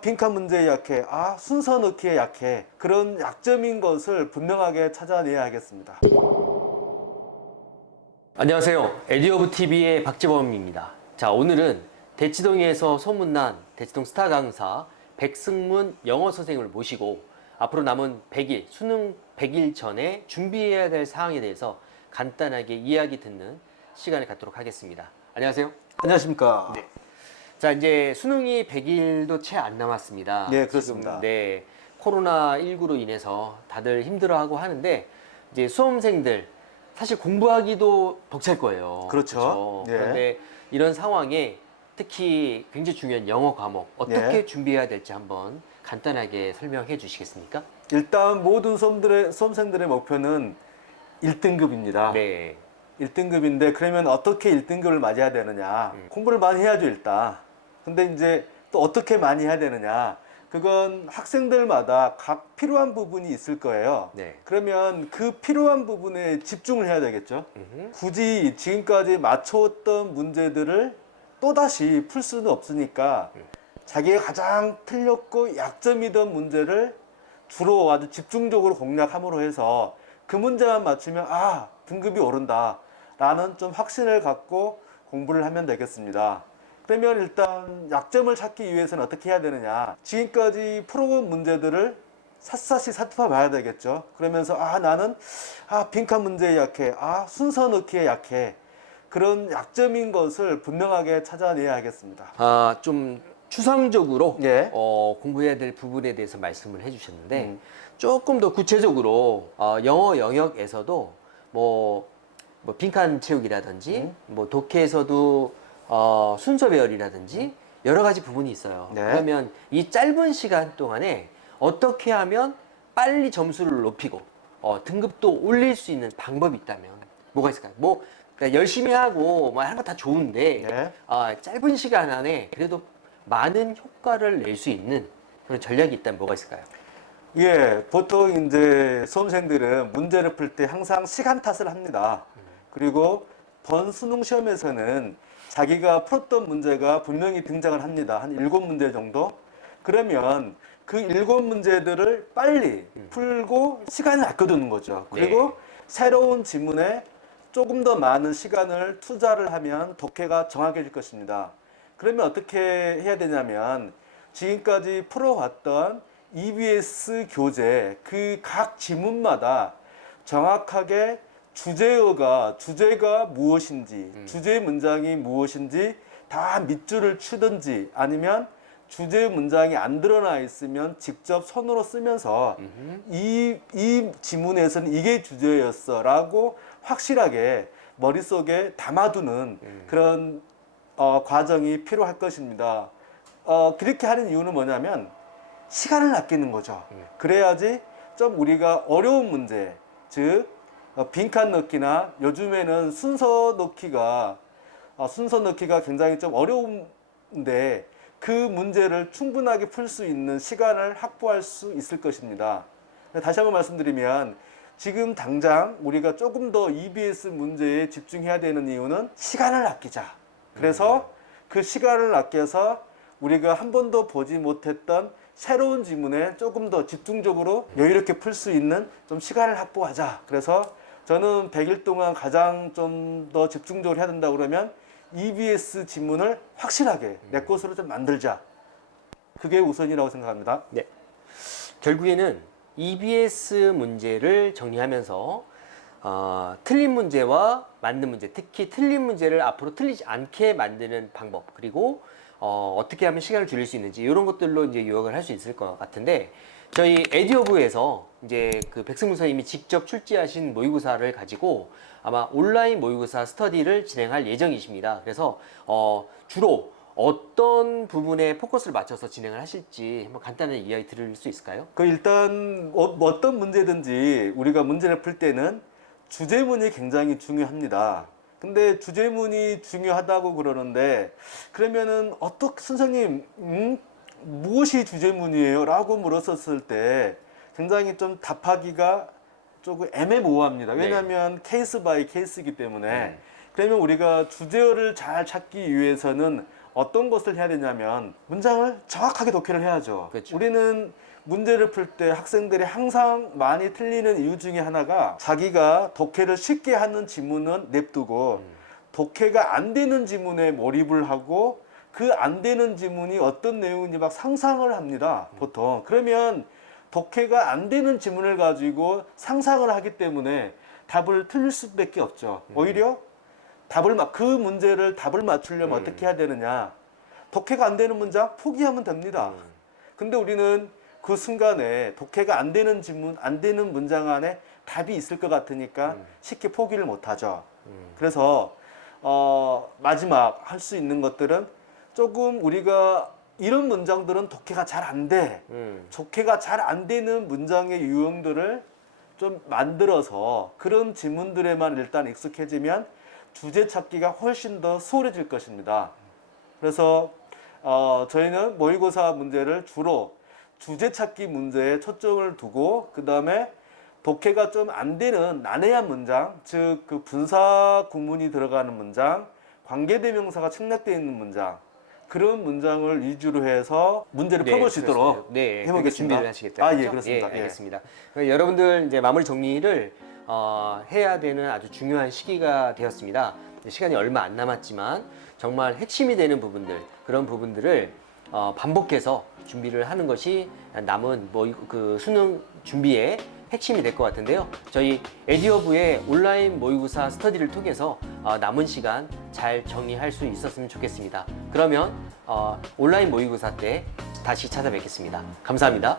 빈칸 문제에 약해, 순서 넣기에 약해, 그런 약점인 것을 분명하게 찾아내야 하겠습니다. 안녕하세요. 에듀어브 TV의 박재범입니다. 자, 오늘은 대치동에서 소문난 대치동 스타 강사 백승문 영어 선생님을 모시고 앞으로 남은 100일, 수능 100일 전에 준비해야 될 사항에 대해서 간단하게 이야기 듣는 시간을 갖도록 하겠습니다. 안녕하세요. 안녕하십니까. 네. 자, 이제 수능이 100일도 채 안 남았습니다. 네, 그렇습니다. 지금, 네, 코로나19로 인해서 다들 힘들어하고 하는데 이제 수험생들 사실 공부하기도 벅찰 거예요. 그렇죠. 예. 그런데 이런 상황에 특히 굉장히 중요한 영어 과목 어떻게 예. 준비해야 될지 한번 간단하게 설명해 주시겠습니까? 일단 모든 수험생들의 목표는 1등급입니다. 네. 1등급인데 그러면 어떻게 1등급을 맞이해야 되느냐? 공부를 많이 해야죠, 일단. 근데 이제 또 어떻게 많이 해야 되느냐? 그건 학생들마다 각 필요한 부분이 있을 거예요. 네. 그러면 그 필요한 부분에 집중을 해야 되겠죠. 음흠. 굳이 지금까지 맞춰왔던 문제들을 또다시 풀 수는 없으니까 자기가 가장 틀렸고 약점이던 문제를 주로 아주 집중적으로 공략함으로 해서 그 문제만 맞추면 등급이 오른다 라는 좀 확신을 갖고 공부를 하면 되겠습니다. 그러면 일단 약점을 찾기 위해서는 어떻게 해야 되느냐, 지금까지 풀어본 문제들을 샅샅이 살펴봐야 되겠죠. 그러면서 나는 빈칸 문제에 약해, 순서 넣기에 약해, 그런 약점인 것을 분명하게 찾아내야 하겠습니다. 좀 추상적으로 예. 공부해야 될 부분에 대해서 말씀을 해주셨는데 조금 더 구체적으로 영어 영역에서도 뭐 빈칸 채우기라든지 뭐 독해에서도 순서 배열이라든지 여러 가지 부분이 있어요. 네. 그러면 이 짧은 시간 동안에 어떻게 하면 빨리 점수를 높이고 등급도 올릴 수 있는 방법이 있다면 뭐가 있을까요? 그러니까 열심히 하고 하는 거 다 좋은데 네. 짧은 시간 안에 그래도 많은 효과를 낼 수 있는 그런 전략이 있다면 뭐가 있을까요? 예, 보통 이제 수험생들은 문제를 풀 때 항상 시간 탓을 합니다. 그리고 번 수능 시험에서는 자기가 풀었던 문제가 분명히 등장을 합니다. 한 7문제 정도? 그러면 그 7문제들을 빨리 풀고 시간을 아껴두는 거죠. 그리고 네. 새로운 지문에 조금 더 많은 시간을 투자를 하면 독해가 정확해질 것입니다. 그러면 어떻게 해야 되냐면 지금까지 풀어왔던 EBS 교재 그 각 지문마다 정확하게 주제가 무엇인지, 주제 문장이 무엇인지 다 밑줄을 치든지 아니면 주제 문장이 안 드러나 있으면 직접 손으로 쓰면서 이 지문에서는 이게 주제였어 라고 확실하게 머릿속에 담아두는 그런 과정이 필요할 것입니다. 그렇게 하는 이유는 뭐냐면 시간을 아끼는 거죠. 그래야지 좀 우리가 어려운 문제, 즉 빈칸 넣기나 요즘에는 순서 넣기가 굉장히 좀 어려운데 그 문제를 충분하게 풀 수 있는 시간을 확보할 수 있을 것입니다. 다시 한번 말씀드리면 지금 당장 우리가 조금 더 EBS 문제에 집중해야 되는 이유는 시간을 아끼자. 그래서 그 시간을 아껴서 우리가 한 번도 보지 못했던 새로운 지문에 조금 더 집중적으로 여유롭게 풀 수 있는 좀 시간을 확보하자. 그래서 저는 100일 동안 가장 좀 더 집중적으로 해야 된다 그러면 EBS 지문을 확실하게 내 것으로 좀 만들자. 그게 우선이라고 생각합니다. 네. 결국에는 EBS 문제를 정리하면서 틀린 문제와 맞는 문제, 특히 틀린 문제를 앞으로 틀리지 않게 만드는 방법, 그리고 어떻게 하면 시간을 줄일 수 있는지 이런 것들로 이제 요약을 할 수 있을 것 같은데, 저희 에듀어브에서 이제 그 백승문 선생님이 직접 출제하신 모의고사를 가지고 아마 온라인 모의고사 스터디를 진행할 예정이십니다. 그래서 주로 어떤 부분에 포커스를 맞춰서 진행을 하실지 한번 간단하게 이야기 들을 수 있을까요? 일단 어떤 문제든지 우리가 문제를 풀 때는 주제문이 굉장히 중요합니다. 근데 주제문이 중요하다고 그러는데 그러면은 선생님 무엇이 주제문이에요? 라고 물었었을 때 굉장히 좀 답하기가 조금 애매모호합니다. 왜냐하면 케이스 바이 케이스이기 때문에 그러면 우리가 주제어를 잘 찾기 위해서는 어떤 것을 해야 되냐면 문장을 정확하게 독해를 해야죠. 그렇죠. 우리는 문제를 풀 때 학생들이 항상 많이 틀리는 이유 중에 하나가 자기가 독해를 쉽게 하는 지문은 냅두고 독해가 안 되는 지문에 몰입을 하고 그 안 되는 지문이 어떤 내용인지 막 상상을 합니다. 보통. 그러면 독해가 안 되는 지문을 가지고 상상을 하기 때문에 답을 틀릴 수밖에 없죠. 오히려 그 문제를 답을 맞추려면 어떻게 해야 되느냐. 독해가 안 되는 문장 포기하면 됩니다. 근데 우리는 그 순간에 독해가 안 되는 지문, 안 되는 문장 안에 답이 있을 것 같으니까 쉽게 포기를 못 하죠. 그래서 마지막 할 수 있는 것들은 조금 우리가 이런 문장들은 독해가 잘 안 돼. 독해가 잘 안 되는 문장의 유형들을 좀 만들어서 그런 지문들에만 일단 익숙해지면 주제 찾기가 훨씬 더 수월해질 것입니다. 그래서 저희는 모의고사 문제를 주로 주제 찾기 문제에 초점을 두고 그 다음에 독해가 좀 안 되는 난해한 문장, 즉 그 분사 구문이 들어가는 문장, 관계대명사가 책략되어 있는 문장, 그런 문장을 위주로 해서 문제를 풀어볼 수 있도록 네, 해보겠습니다. 준비를 하시겠다. 아, 예, 그렇죠? 그렇습니다. 예, 예. 알겠습니다. 여러분들 이제 마무리 정리를 해야 되는 아주 중요한 시기가 되었습니다. 시간이 얼마 안 남았지만 정말 핵심이 되는 부분들, 그런 부분들을 반복해서 준비를 하는 것이 남은 그 수능 준비에 핵심이 될 것 같은데요. 저희 에듀어부의 온라인 모의고사 스터디를 통해서 남은 시간 잘 정리할 수 있었으면 좋겠습니다. 그러면 온라인 모의고사 때 다시 찾아뵙겠습니다. 감사합니다.